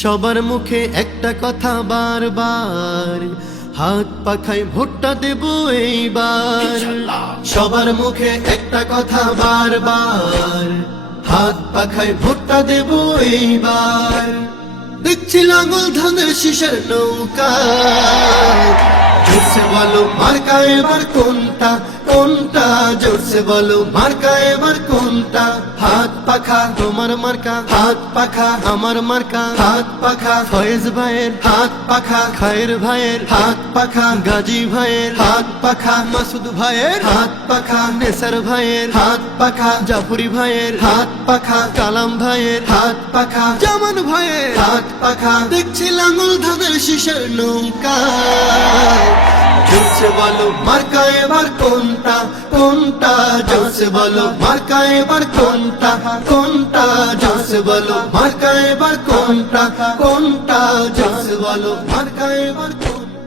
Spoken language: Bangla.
সবার মুখে একটা কথা বারবার, হাত পাখায় ভোটটা দেব এইবার। সবার মুখে একটা কথা বারবার, হাত পাখায় ভোটটা দেব এইবার। দেখছি লাঙল ধানের শীষের নৌকা, জোরসে বলো মার্কা এবার কোনটা কোনটা, জোরসে বলো মার্কা এবার কোনটা। হাত পাখা তোমার মার্কা, হাত পাখা আমার মার্কা, হাত পাখা ফয়েজ ভাইয়ের, হাত পাখা খায়ের ভাইয়ের, হাত পাখা গাজী ভাইয়ের, হাত পাখা মাসুদ ভাইয়ের, হাত পাখা নেসার ভাইয়ের, হাত পাখা জাফরি ভাইয়ের, হাত পাখা কালাম ভাইয়ের, হাত পাখা জামান ভাইয়ের, হাত পাখা। দেখছি লাঙল ধানের শীষের নৌকা, জোরসে বলো মার্কা এবার কোনটা কোনটা, জোরসে বলো মার্কা এবার কোনটা কোনটা, জোরসে বলো মার্কা এবার কোনটা কোনটা, জোরসে বলো মার্কা এবার কোনটা।